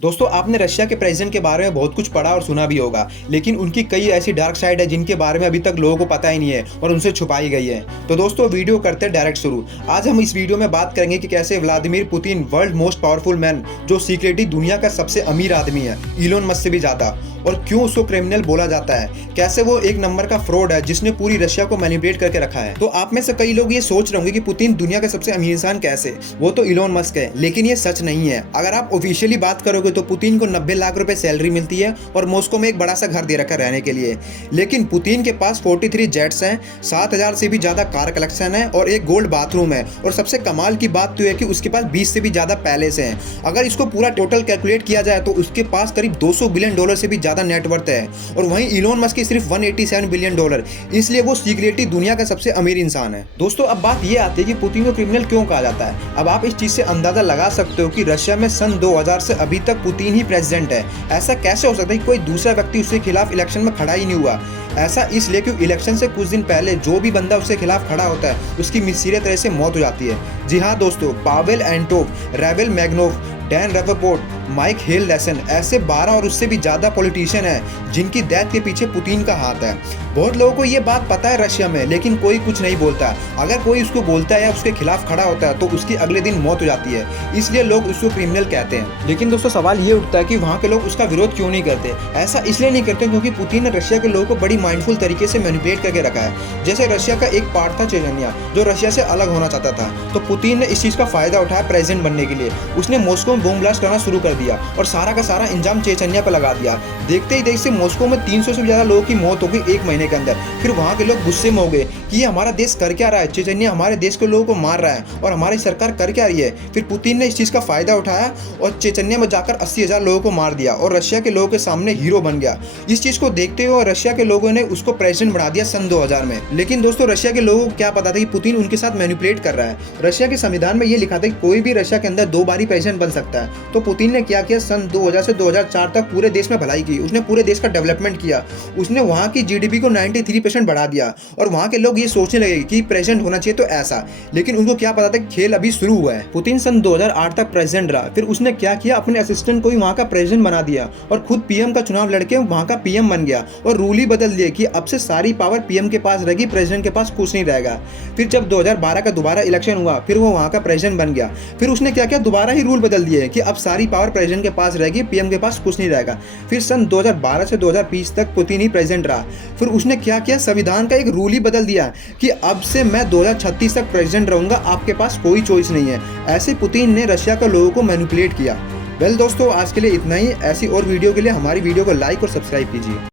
दोस्तों आपने रशिया के प्रेसिडेंट के बारे में बहुत कुछ पढ़ा और सुना भी होगा, लेकिन उनकी कई ऐसी डार्क साइड है जिनके बारे में अभी तक लोगों को पता ही नहीं है और उनसे छुपाई गई है। तो दोस्तों वीडियो करते हैं डायरेक्ट शुरू। आज हम इस वीडियो में बात करेंगे कि कैसे Vladimir Putin world most powerful man, जो सीक्रेटली दुनिया का सबसे अमीर आदमी है, इलोन मस्क से भी ज्यादा, और क्यों उसको क्रिमिनल बोला जाता है, कैसे वो एक नंबर का फ्रॉड है जिसने पूरी रशिया को मैनिपुलेट करके रखा है। तो आप में से कई लोग ये सोच रहे होंगे कि पुतिन दुनिया का सबसे अमीर इंसान कैसे, वो तो इलोन मस्क है, लेकिन ये सच नहीं है। अगर आप ऑफिशियली बात करोगे तो पुतिन को 90 लाख रुपए सैलरी मिलती है और मॉस्को में एक बड़ा सा घर दे रखा है रहने के लिए। लेकिन पुतिन के पास 43 जेट्स हैं, 7000 से भी ज्यादा कार कलेक्शन है और एक गोल्ड बाथरूम है। और सबसे कमाल की बात तो है कि उसके पास 20 से भी ज्यादा पैलेस हैं। अगर इसको पूरा टोटल कैलकुलेट किया जाए तो उसके पास करीब $200 बिलियन से भी ज्यादा नेटवर्थ है। और वहीं इलोन मस्क की सिर्फ $187 बिलियन, इसलिए वो सीक्रेटली दुनिया का सबसे अमीर इंसान है। दोस्तों अब बात ये आती है कि पुतिन को क्रिमिनल क्यों कहा जाता है। अब आप इस चीज से अंदाजा लगा सकते हो कि रशिया में सन 2000 से अभी तक पुतिन ही प्रेसिडेंट है। ऐसा कैसे हो सकता है कि कोई दूसरा व्यक्ति उसके खिलाफ इलेक्शन में खड़ा ही नहीं हुआ। ऐसा इसलिए कि इलेक्शन से कुछ दिन पहले जो भी बंदा उसके खिलाफ खड़ा होता है उसकी मिस्टीरियस तरह से मौत हो जाती है। जी हाँ दोस्तों, Pavel Antov, Ravil Maganov, Dan Rapoport, Mikhail Lesin, ऐसे 12 और उससे भी ज्यादा पॉलिटिशियन हैं जिनकी डेथ के पीछे पुतिन का हाथ है। बहुत लोगों को ये बात पता है रशिया में, लेकिन कोई कुछ नहीं बोलता। अगर कोई उसको बोलता है या उसके खिलाफ खड़ा होता है तो उसकी अगले दिन मौत हो जाती है, इसलिए लोग उसको क्रिमिनल कहते हैं। लेकिन दोस्तों सवाल ये उठता है कि वहाँ के लोग उसका विरोध क्यों नहीं करते। ऐसा इसलिए नहीं करते क्योंकि पुतिन ने रशिया के लोगों को बड़ी माइंडफुल तरीके से मैनिपुलेट करके रखा है। जैसे रशिया का एक पार्ट था चेचन्या, जो रशिया से अलग होना चाहता था, तो पुतिन ने इस चीज का फायदा उठाया प्रेसिडेंट बनने के लिए। उसने मॉस्को में बम ब्लास्ट करना शुरू कर दिया और सारा का सारा इंजाम चेचन्या पर लगा दिया। देखते ही देखते मॉस्को में 300 से ज्यादा लोगों की मौत हो गई एक महीने के अंदर। फिर वहाँ के लोग गुस्से में हो गए कि ये हमारा देश कर क्या रहा है, चेचन्या हमारे देश के लोगों को मार रहा है और हमारी सरकार कर क्या रही है। फिर पुतिन ने इस चीज का फायदा उठाया और चेचन्या में जाकर 80,000 लोगों को मार दिया और रशिया के लोगों के सामने हीरो बन गया। इस चीज को देखते हुए रशिया के लोगों ने उसको प्रेसिडेंट बना दिया सन 2000 में। लेकिन दोस्तों रशिया के लोगों को क्या पता था कि पुतिन उनके साथ मैनिपुलेट कर रहा है। रशिया के संविधान में ये लिखा था कि कोई भी रशिया के अंदर 2 बार प्रेसिडेंट बन सकता है। तो पुतिन ने क्या किया, सन 2000 से 2004 तक पूरे देश में भलाई की। उसने पूरे देश का डेवलपमेंट किया। उसने वहाँ की जीडीपी को 93% बढ़ा दिया और वहाँ के लोग ये सोचने लगे कि प्रेसिडेंट होना चाहिए तो ऐसा। लेकिन उनको क्या पता था कि खेल अभी शुरू हुआ है। पुतिन सन 2008 तक प्रेसिडेंट रहा। फिर उसने क्या किया, अपने असिस्टेंट को ही वहाँ का प्रेसिडेंट बना दिया और खुद पीएम का चुनाव लड़के वहाँ का पीएम बन गया और रूल ही बदल दिया कि अब से सारी पावर पीएम के पास रहेगी, प्रेसिडेंट के पास कुछ नहीं रहेगा। फिर जब 2012 का दोबारा इलेक्शन हुआ, फिर वो वहाँ का प्रेसिडेंट बन गया। फिर उसने क्या किया, दोबारा ही रूल बदल दिए कि अब सारी पावर प्रेसिडेंट के पास रहेगी, पीएम के पास कुछ नहीं रहेगा। फिर सन 2012 से 2020 तक पुतिन ही प्रेसिडेंट रहा। फिर उसने क्या किया, संविधान का एक रूल ही बदल दिया कि अब से मैं 2036 तक प्रेसिडेंट रहूंगा, आपके पास कोई चॉइस नहीं है। ऐसे पुतिन ने रशिया के लोगों को मैनिपुलेट किया। वेल दोस्तों आज के लिए इतना ही। ऐसी और वीडियो के लिए हमारी वीडियो को लाइक और सब्सक्राइब कीजिए।